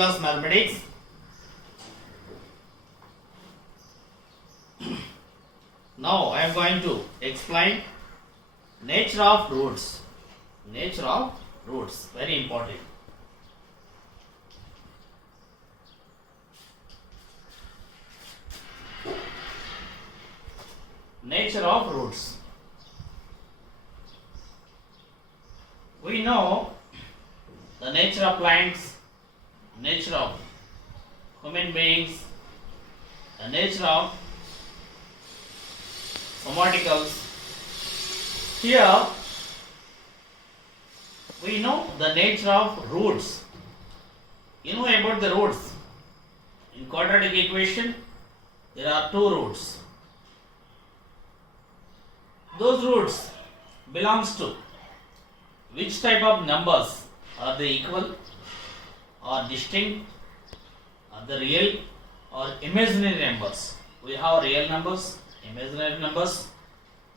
class mathematics. Now I am going to explain nature of roots. Nature of roots, very important. Nature of roots. We know the nature of plants, nature of human beings, the nature of some articles. Here we know the nature of roots. You know about the roots. In quadratic equation, there are two roots. Those roots belongs to which type of numbers? Are they equal or distinct? Are they real or imaginary numbers? We have real numbers, imaginary numbers,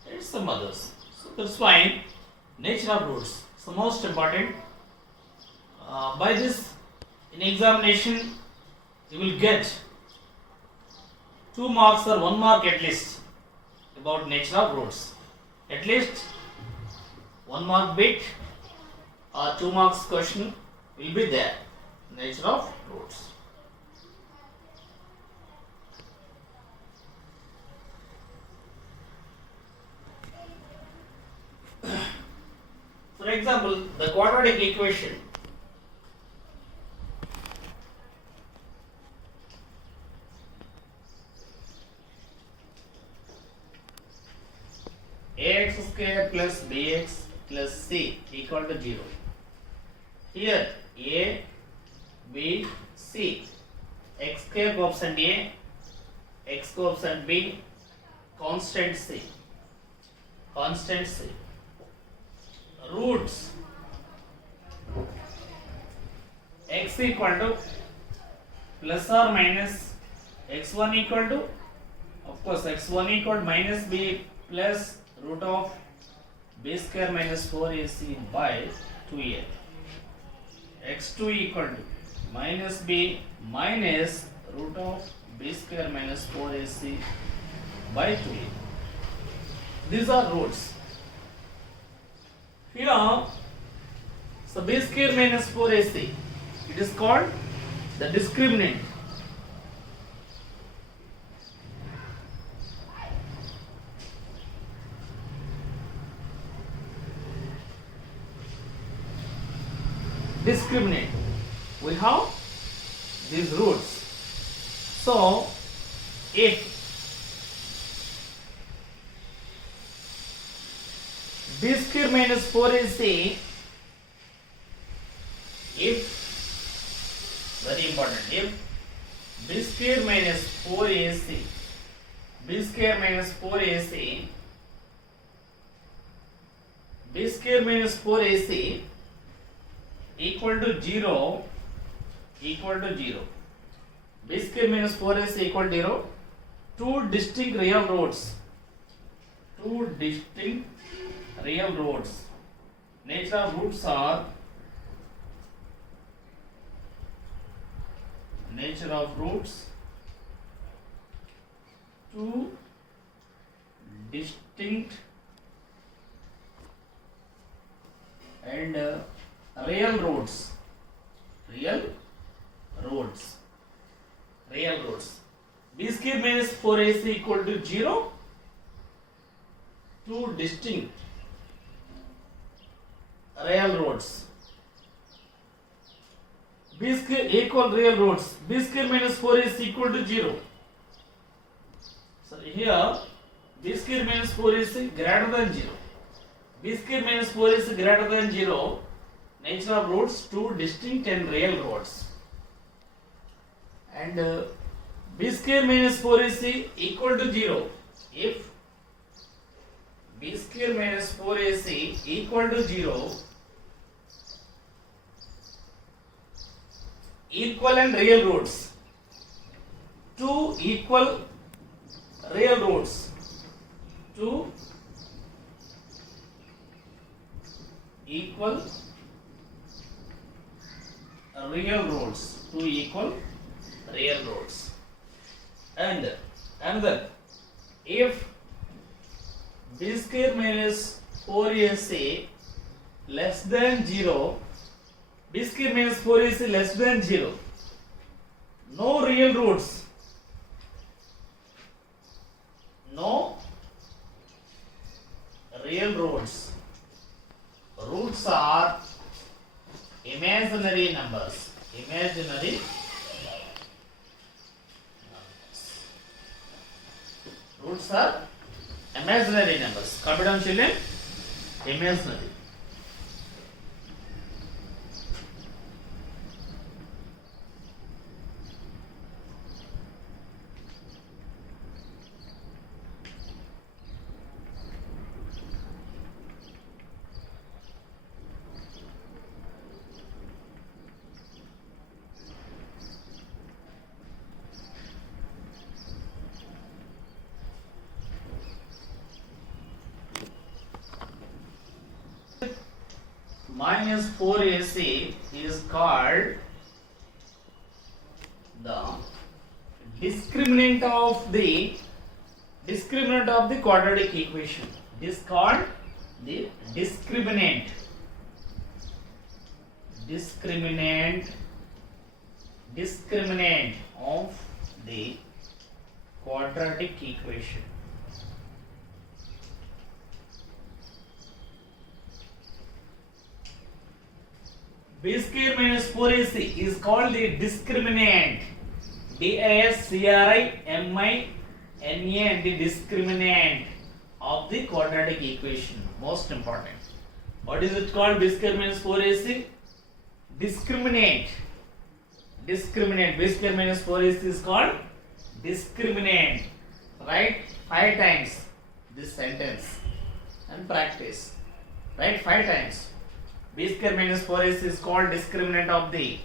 and some others. So that's why nature of roots is the most important. By this, in examination, you will get 2 marks or 1 mark at least about nature of roots. At least 1 mark bit or 2 marks question will be there. Nature of roots. For example, the quadratic equation. Ax square plus bx plus c equal to 0. Here a, b, c. X square coefficient a, x coefficient b, constant c. Constant c. Roots x equal to plus or minus x1 equal to, of course, x1 equal to minus b plus root of b square minus 4ac by 2a. x2 equal to minus b minus root of b square minus 4ac by 2a. These are roots. Here, so b square minus 4ac, it is called the discriminant. Discriminant. We have these roots. So, if b square minus 4ac, if, very important, if b square minus 4ac, b square minus 4ac, b square minus 4ac equal to 0, equal to 0, b square minus 4ac equal to 0, two distinct real roots. Two distinct real roots. Nature of roots are, nature of roots, two distinct and real roots. Real roots. Real roots. B square minus 4ac equal to 0. Two distinct real roots. B square equal real roots. B square minus 4ac equal to 0. So here b square minus 4ac greater than 0. B square minus 4ac greater than 0. Nature of roots, two distinct and real roots. And b square minus 4ac equal to 0. If b square minus 4ac equal to 0, equal and real roots. Two equal real roots. Two equal real roots. Two if b square minus 4ac less than 0, b square minus 4ac less than 0, no real roots, no real roots, roots are imaginary numbers, imaginary roots are imaginary numbers. Copy down children, imaginary. Minus 4ac is called the discriminant of the quadratic equation. This is called the discriminant of the quadratic equation. B square minus 4ac is called the discriminant. D-I-S-C-R-I-M-I-N-A, and the discriminant of the quadratic equation. Most important. What is it called? B square minus 4ac? Discriminant. B square minus 4ac is called discriminant. Write 5 times this sentence and practice. Write 5 times. B square minus 4ac is called discriminant of the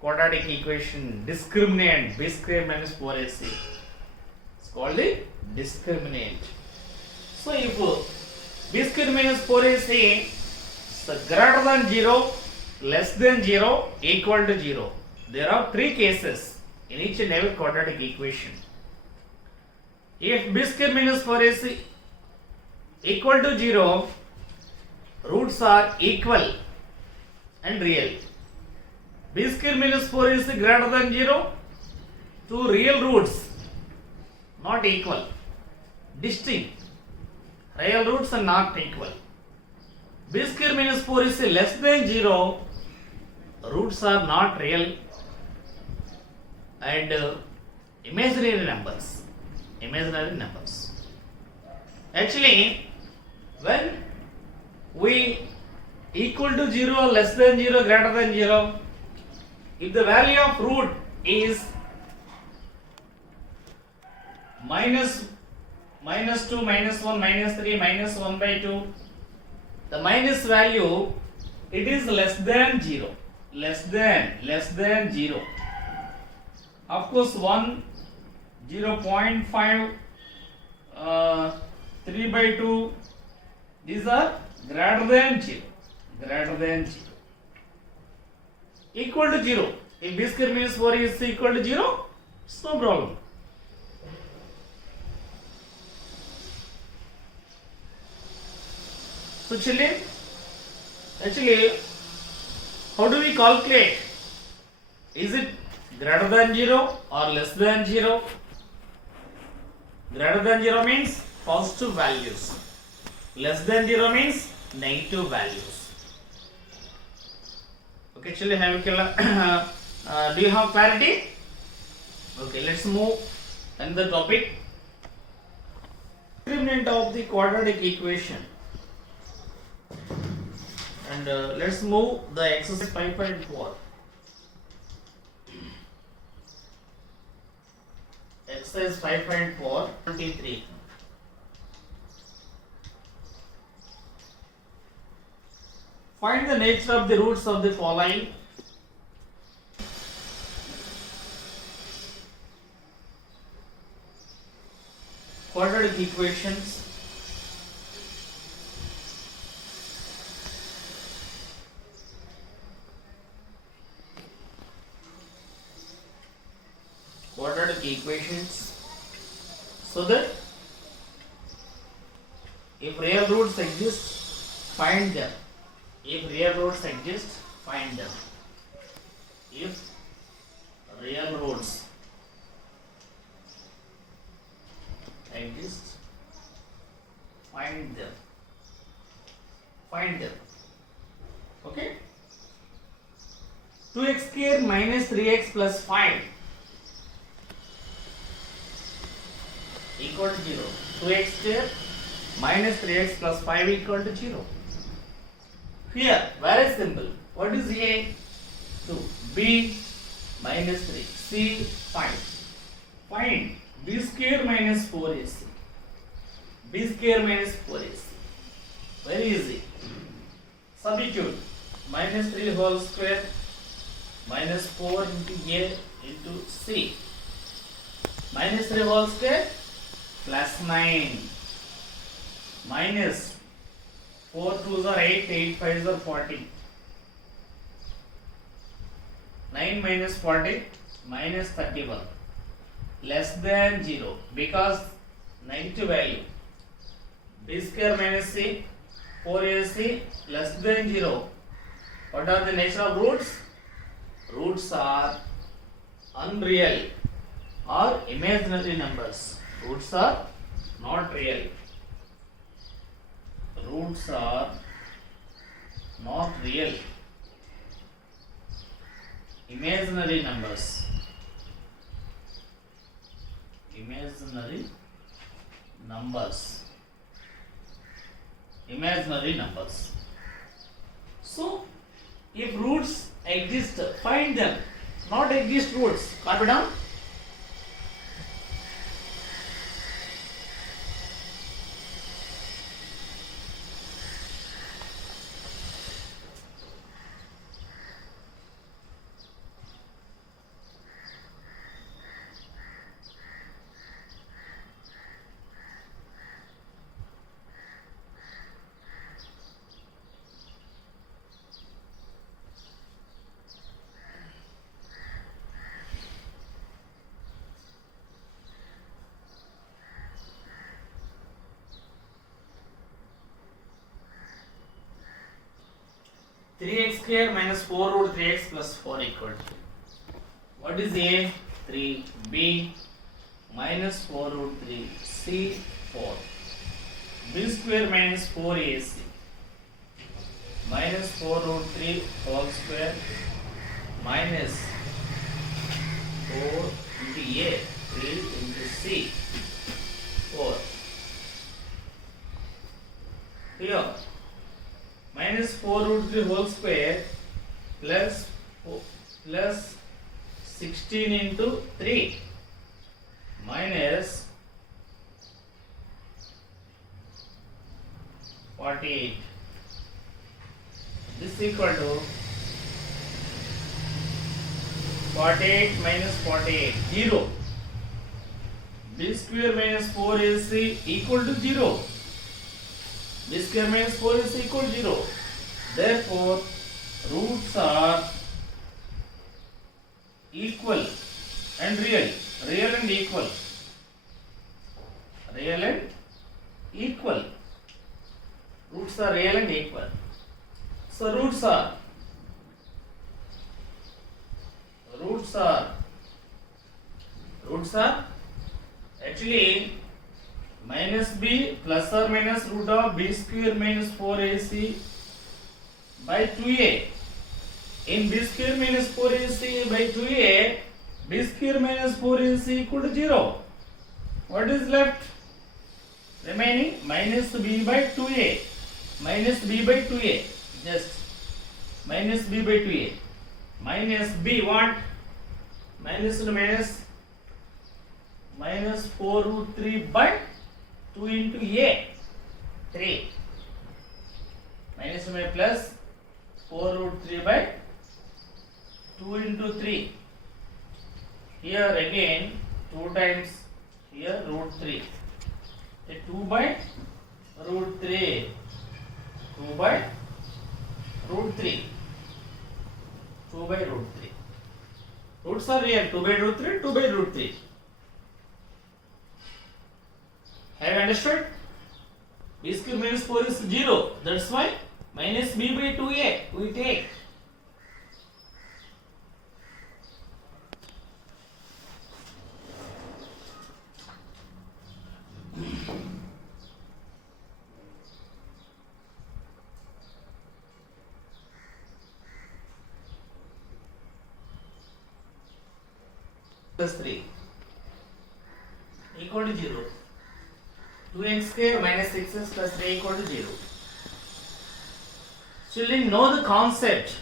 quadratic equation. Discriminant. B square minus 4ac is called the discriminant. So if B square minus 4ac is greater than 0, less than 0, equal to 0. There are 3 cases in each and every quadratic equation. If B square minus 4ac equal to 0, roots are equal and real. B square minus 4 is greater than 0, 2 real roots not equal, distinct. Real roots are not equal. B square minus 4 is less than 0, roots are not real and imaginary numbers. Actually, when we equal to 0, less than 0, greater than 0, if the value of root is minus 2, minus 1, minus 3, minus 1 by 2, the minus value, it is less than 0. Less than 0. Of course, 1, 0.5, 3 by 2, these are greater than 0. Equal to 0. If B square minus 4 is equal to 0, it's no problem. So children, actually, how do we calculate? Is it greater than 0 or less than 0? Greater than 0 means positive values. Less than 0 means negative values. Okay, children, do you have clarity? Okay, let's move another topic. Discriminant of the quadratic equation. And let's move the exercise 5.4. Exercise 5.4, 23. Find the nature of the roots of the following. Quadratic equations. Quadratic equations so that If real roots exist, find them. If real roots exist, find them. If real roots exist, find them. Find them. Okay? 2x square minus 3x plus 5 equal to 0. 2x square minus 3x plus 5 equal to 0. Here, very simple. What is A? 2. B minus 3. C 5. Find B square minus 4AC. B square minus 4AC. Very easy. Substitute. Minus 3 whole square minus 4 into A into C. Minus 3 whole square plus 9 minus 4 2s are 8, 8 5s are 40. 9 minus 40 minus 31 less than 0 because negative value. B square minus C 4AC less than 0. What are the nature of roots? Roots are unreal or imaginary numbers. Roots are not real. Roots are not real. Imaginary numbers. Imaginary numbers. Imaginary numbers. So, if roots exist, find them. Not exist roots. Copy down. Three x square minus 4 root 3x plus 4 equal to. What is A? 3. B minus 4 root 3. C 4. B square minus 4AC minus 4 root 3 whole square minus 4 into A 3 into C 4. Here minus 4 root 3 whole square plus 16 into 3 minus 48. This is equal to 48 minus 48, 0. B square minus 4AC equal to 0. B square minus 4 is equal to 0. Therefore, roots are equal and real. Real and equal. Real and equal. Roots are real and equal. So, roots are actually minus b plus or minus root of b square minus 4ac by 2a. In b square minus 4ac by 2a, b square minus 4ac equal to 0. What is left? Remaining minus b by 2a. Minus b by 2a. Just minus b by 2a. Minus b what? Minus to minus. Minus 4 root 3 by 2 into a 3 minus my plus 4 root 3 by 2 into 3. Here again 2 times here root 3. 2 by root 3. 2 by root 3. 2 by root 3. Roots are real. 2 by root 3. 2 by root 3. Have you understood? B square minus 4 is 0. That's why minus B by 2A we take. Plus 3 equal to 0. 2x square minus 6x plus 3 equal to 0. Children, know the concept,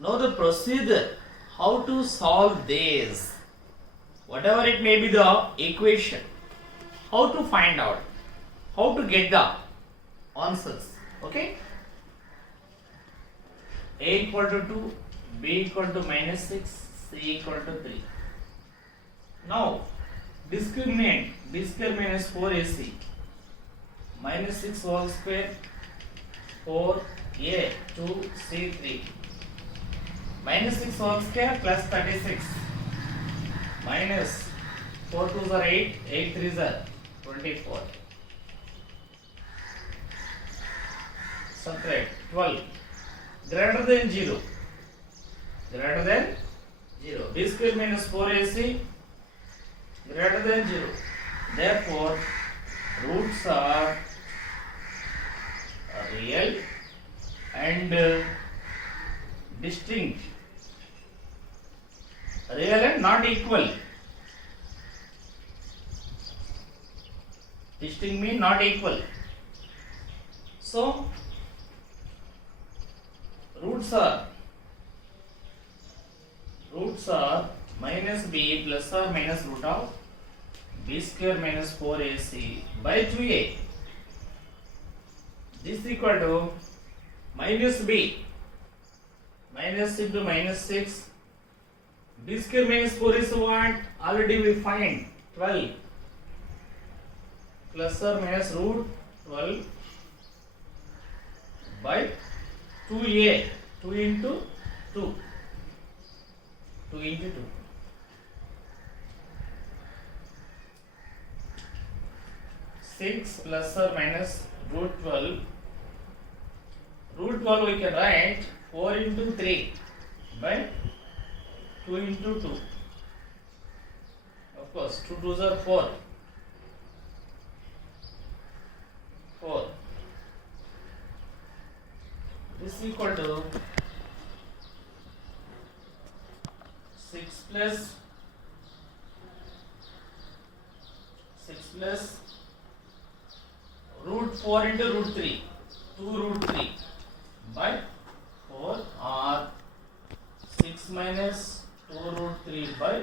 know the procedure, how to solve this. Whatever it may be the equation, how to find out, how to get the answers. Okay? A equal to 2, B equal to minus 6, C equal to 3. Now, discriminant B square minus 4AC minus 6 whole square 4A 2C3 minus 6 whole square plus 36 minus 4 2s are 8, 8 3s are 24. Subtract 12 greater than 0. Greater than 0. B square minus 4AC greater than 0. Therefore, roots are real and distinct. Real and not equal. Distinct means not equal. So, roots are minus b plus or minus root of b square minus 4ac by 2a. This is equal to minus b minus into minus 6. B square minus 4 is what? Already we find 12 plus or minus root 12 by 2a, 2 into 2. 2 into 2. 6 plus or minus root 12. Root 12 we can write 4 into 3 by 2 into 2. Of course, 2 2s are 4. 4. This is equal to 6 plus root 4 into root 3, 2 root 3 by 4 or 6 minus 2 root 3 by 4.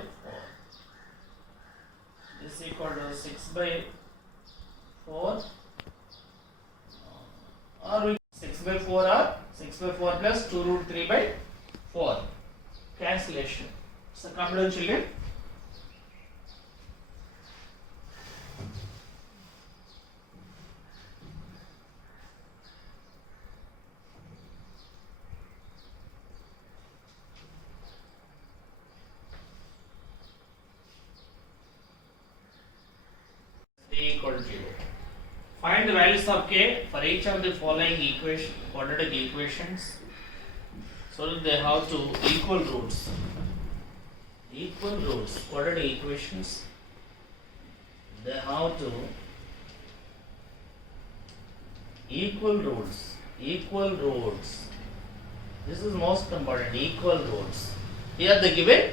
This is equal to 6 by 4 or we 6 by 4 or 6 by 4 plus 2 root 3 by 4. Cancellation. So come down, children. A equal to 0. Find the values of k for each of the following quadratic equations, so that they have to equal roots. Equal roots, quadratic equations, they have to equal roots. Equal roots. This is most important. Equal roots. Here they given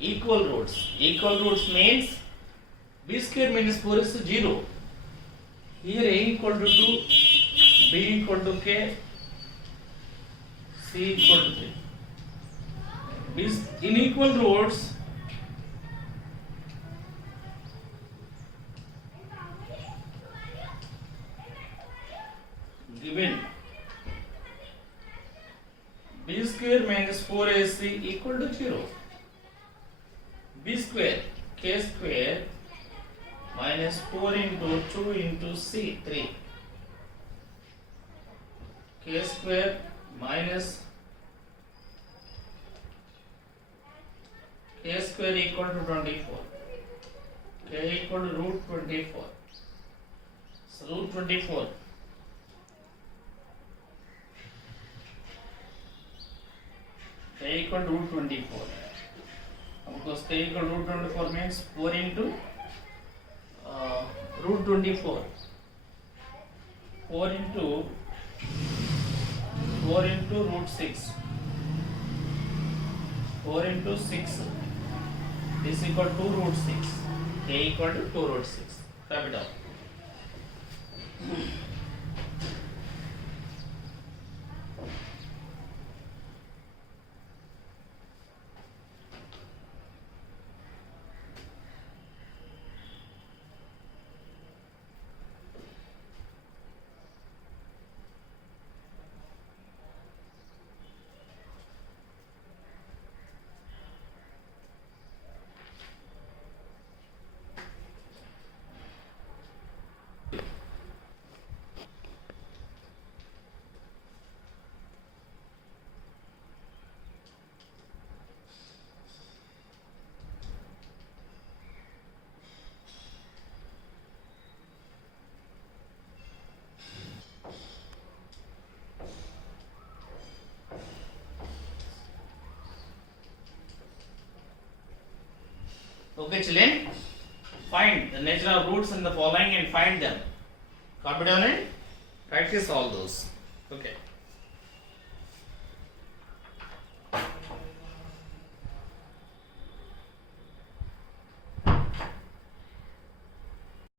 equal roots. Equal roots means b square minus 4 is 0. Here a equal to 2, b equal to k, c equal to 3. In equal roots, given b square minus 4ac equal to 0. B square, k square minus 4 into 2 into c, 3. K square minus k square equal to 24. K equal to root 24. So root 24 k equal to root 24. Of course, k equal to root 24 means 4 into root 24. 4 into root 6. 4 into 6. This equal to root 6. K equal to 2 root 6. Write it down. Okay, children, find the natural roots in the following and find them. Copy down and practice all those. Okay.